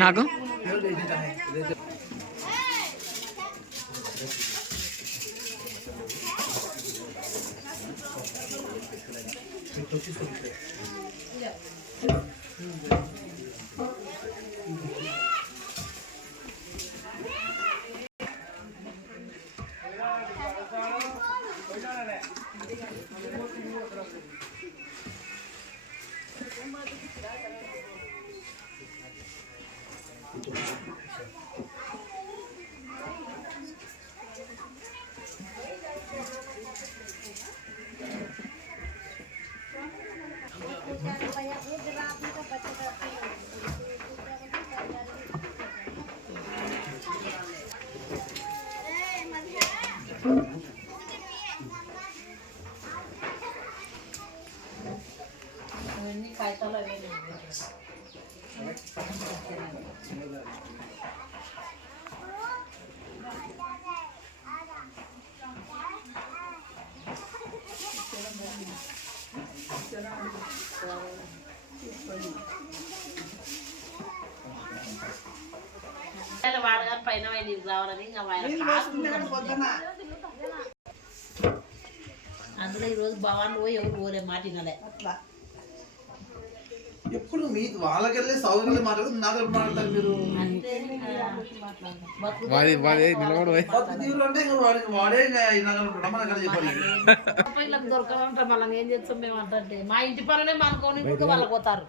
నాకు వాడగాని పైన రావాలని అందులో ఈరోజు భవాన్ పోయి ఎవరు పోలే మాటినలే అట్లా ఎప్పుడు మీ వాళ్ళకెళ్ళి సౌకర్యాలు మాట్లాడుతూ నాతో మాట్లాడతారు మీరు దొరకాలంటే మళ్ళీ ఏం చేస్తాం మేము అంటే మా ఇంటి పనులే మనకొని వాళ్ళకి పోతారు